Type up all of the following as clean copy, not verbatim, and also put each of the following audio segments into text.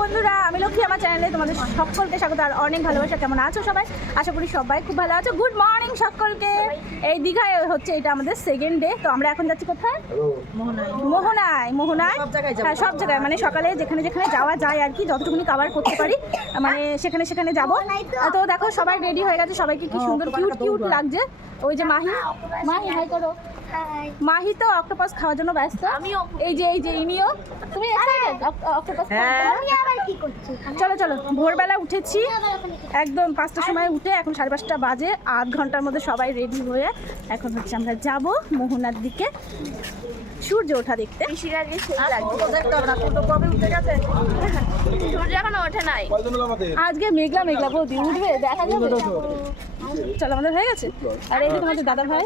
বন্ধুরা, আমি লক্ষ্মী, আমার চ্যানেলে তোমাদের সকলকে স্বাগত আর অনেক ভালোবাসা। কেমন আছো সবাই? আশা করি সবাই খুব ভালো আছো। গুড মর্নিং সকলকে। এই দীঘায় হচ্ছে এটা আমাদের সেকেন্ড ডে। তো আমরা এখন যাচ্ছি কোথায়? মোহনায় হ্যাঁ, সব জায়গায় মানে সকালে যেখানে যেখানে যাওয়া যায় আর কি, যতটুকুনি কভার করতে পারি মানে সেখানে যাবো। তো দেখো সবাই রেডি হয়ে গেছে, সবাইকে কি সুন্দর কিউট লাগছে। ওই যে মাহি হাই করো। মাহি তো অক্টোপাস খাওয়ার জন্য ব্যস্ত। এই যে ইনিও। তুমি অক্টোপাস চলো ভোরবেলা উঠেছি একদম 5টার সময় উঠে, এখন 5:30 বাজে। 8 ঘন্টার মধ্যে সবাই রেডি হয়ে এখন হচ্ছে আমরা যাব মোহনার দিকে সূর্য ওঠা দেখতে। আজকে মেঘলা বৌদি উঠবে, দেখা যাবে। চলো আমাদের হয়ে গেছে। আর এই যে তোমাদের দাদা ভাই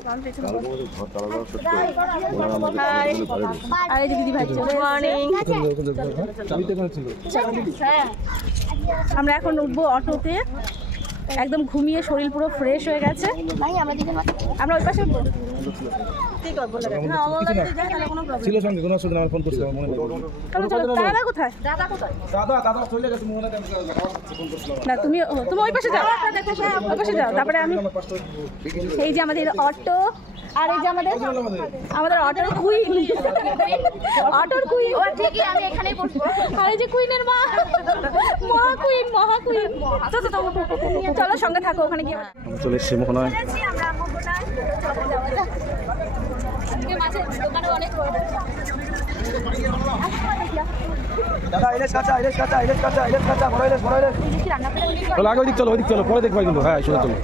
আর এই যে দিদি ভাই। আমরা এখন উঠবো অটোতে। একদম ঘুমিয়ে শরীর পুরো ফ্রেশ হয়ে গেছে। আমরা ওই পাশে না, তুমি ওই পাশে যাও, তারপরে আমি। এই যে আমাদের অটো, আর এই যে আমাদের অটোর কুইন, আর এই যে কুইনের মহা কুইন। চলো সঙ্গে থাকো, ওখানে গিয়ে চলে এসছি মোহনায়। ওইদিক চলো পরে দেখবো কিন্তু। হ্যাঁ শুনে চলো।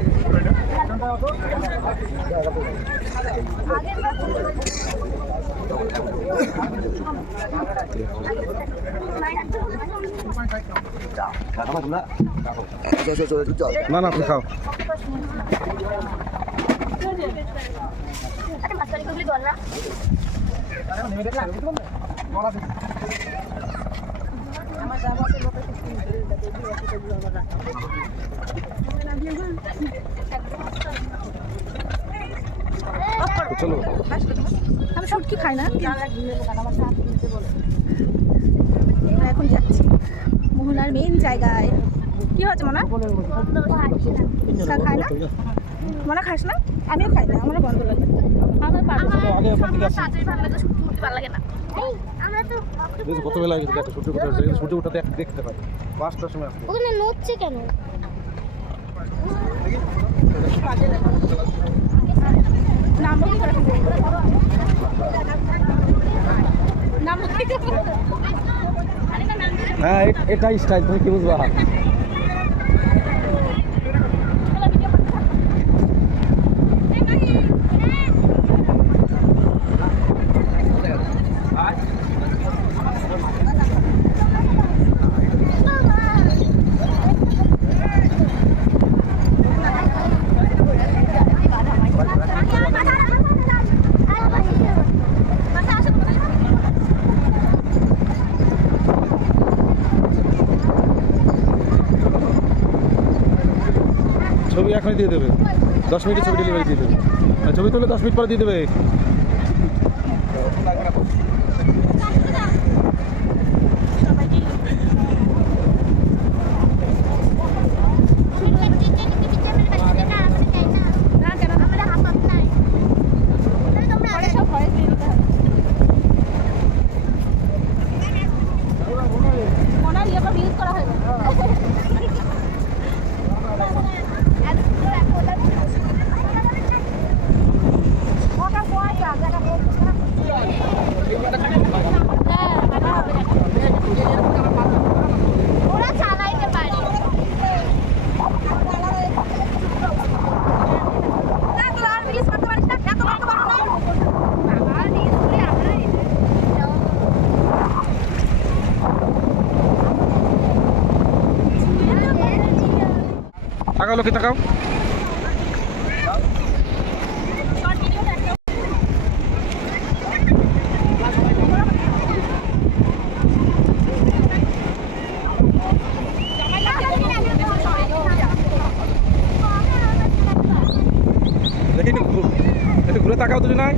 না তুমি খাও। চলো, আমি শুটকি খাই না। এখন যাচ্ছি মোহনার মেন জায়গায়। কি হচ্ছে মনে খায় না? মনে খাস না? আমিও খাই না, আমারও বন্ধ লাগে। কত বেলা সূর্য ওঠাতে দেখতে পাই 5টার সময়। ওখানে নড়ছে কেন? হ্যাঁ এটাই স্টাইল, তুমি কি বুঝবা? ছবি এখনই দিয়ে দেবে, 10 মিনিটে ছবি ডেলিভারি দিয়ে দেবে। ছবি তুলে 10 মিনিট পরে দিয়ে দেবে। তাকাও লোকে তাকাও। একটু ঘুরে তাকাও তো নাই।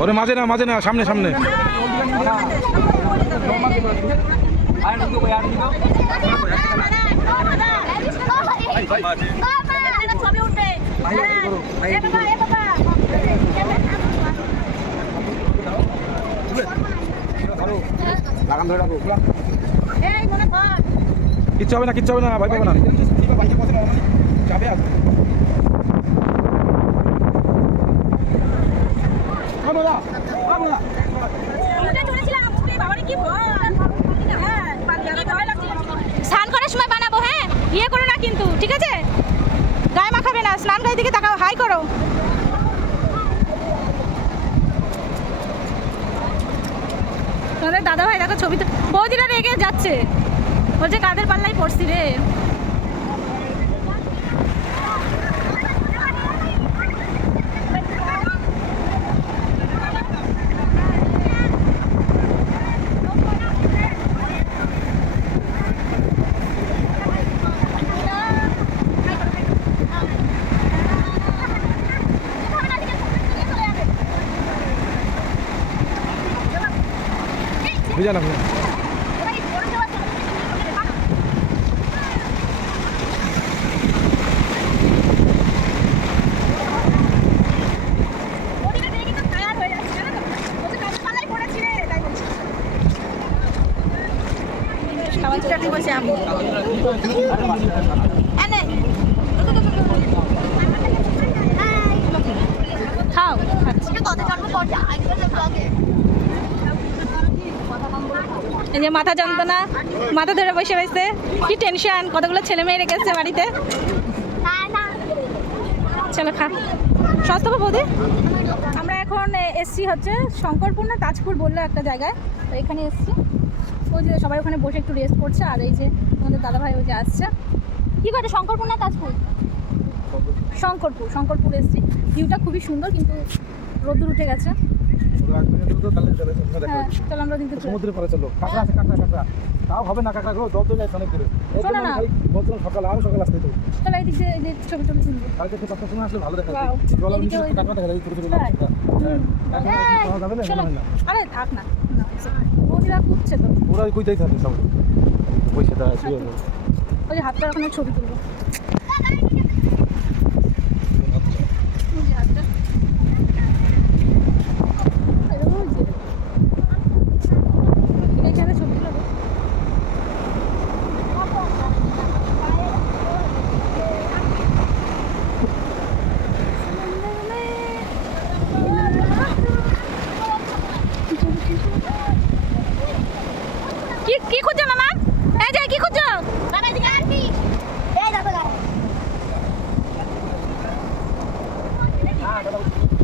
ওরে মাঝে না সামনে সামনে। ছবি উঠবে। কিচ্ছু হবে না ভয় পাবে না। স্নান করার সময় বানাবো, হ্যাঁ ইয়ে করো না কিন্তু, ঠিক আছে? গায়ে মাখাবে না, স্নান গায়ে দিকে তাকাও, হাই করো। তোমাদের দাদা ভাই দেখো ছবি তো, বৌদিরা রেগে যাচ্ছে, বলছে কাদের পাল্লাই পড়ছি রে। বুঝা না খাও। এই যে মাথা যন্ত্রণা, মাথা ধরে বসে রয়েছে, কি টেনশন, কতগুলো ছেলে মেয়ে রেখেছে বাড়িতে। চলো খা, সস্তা বৌদি। আমরা এখন এসছি হচ্ছে শঙ্করপুর না তাজপুর বললো একটা জায়গায়, তো এখানে এসছি। ওই যে সবাই ওখানে বসে একটু রেস্ট করছে, আর এই যে আমাদের দাদাভাই ওই যে আসছে। কী করে, শঙ্করপুর না তাজপুর? শঙ্করপুর এসছি। ভিউটা খুবই সুন্দর, কিন্তু রোদ্দুর উঠে গেছে। হ্যাঁ চলো আমরা দিকে সমুদ্রের পাড়ে চলো। কাঁকড়া আছে, কাঁকড়া তাও হবে না, কাঁকড়া জল চলে যায় অনেক দূরে। শোনো না, বলছিলাম সকাল আসতে তো। চলো এইদিক দিয়ে এই যে ছবি তুলবো। কালকে তো 5টার সময় আসলে ভালো দেখা যায়। Wow. জল আর এদিকে নিচে ওই- কাঁকড়া দেখা যায়, ছোট ছোট হ্যাঁ। কাঁকড়া। হ্যাঁ, এখন যাবে না, চলো। মনে হয় না। আরে থাক না, বৌদিরা খুঁজছে তো। ওরা কইতেই থাকে সব। ওই সেটা শুয়ে আছে। ওই যে হাতটা ওখানে ছবি তুলবো। ওই যে হাতটা। ওই যে। এইখানে ছবি তুলবো। কি খুঁজছো মামা? এই যে কি খুঁজছো? বাবা দিকে আসবি। এই দেখো দাও।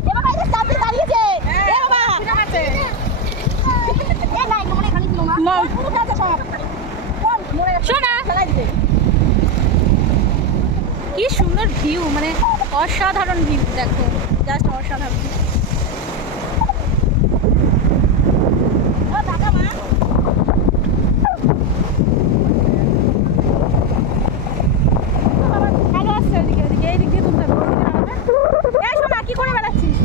এ বাবা এই সামনে দাঁড়িয়েছে। এ বাবা ঠিক আছে। এ নাই মনে খালি ছিল না। মনে আছে সব। কোন মনে শোনা চালাই দিতে। কি সুন্দর ভিউ, মানে অসাধারণ ভিউ, দেখো জাস্ট অসাধারণ। ও দাদা মা কি করে বেড়াচ্ছিস?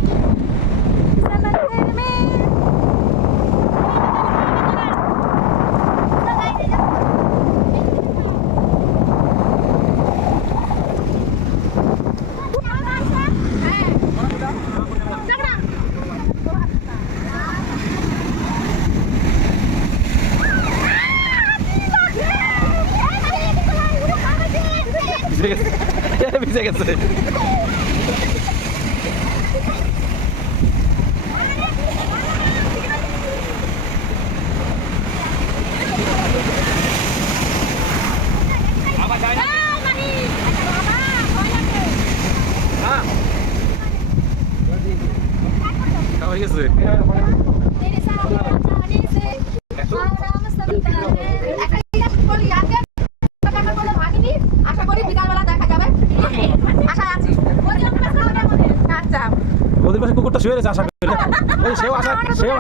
ভিজে গেছে। হয়ে গেছে। ওদের পাশে কুকুরটা শুয়ে রয়েছে, আশা করি ওই সেও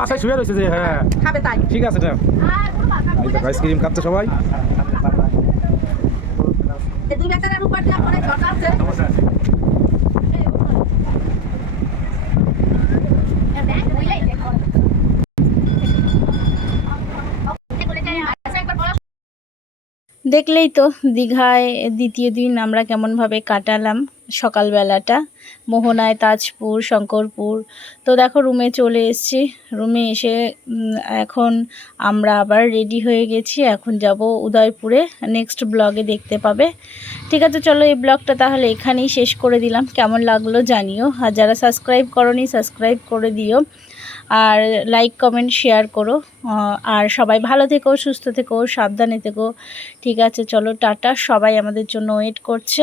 আশায় শুয়ে রয়েছে যে হ্যাঁ খাবে তাই। ঠিক আছে। না আইসক্রিম খাচ্ছে সবাই। দুই বেচারার উপর দিয়ে অনেক ঝর্ণা আছে। ব্যাগ দেখলেই তো দীঘায় দ্বিতীয় দিন আমরা কেমনভাবে কাটালাম সকালবেলাটা, মোহনায়, তাজপুর, শঙ্করপুর। তো দেখো রুমে চলে এসেছি, রুমে এসে এখন আমরা আবার রেডি হয়ে গেছি, এখন যাব উদয়পুরে, নেক্সট ব্লগে দেখতে পাবে। ঠিক আছে, চলো এই ব্লগটা তাহলে এখানেই শেষ করে দিলাম। কেমন লাগলো জানিও, আর যারা সাবস্ক্রাইব করোনি সাবস্ক্রাইব করে দিও, আর লাইক কমেন্ট শেয়ার করো। আর সবাই ভালো থেকো, সুস্থ থেকো, সাবধানে থেকো। ঠিক আছে, চলো টাটা। সবাই আমাদের জন্য ওয়েট করছে।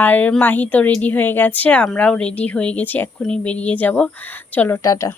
আর মাহি তো রেডি হয়ে গেছে, আমরাও রেডি হয়ে গেছি, এক্ষুনি বেরিয়ে যাব। চলো টাটা।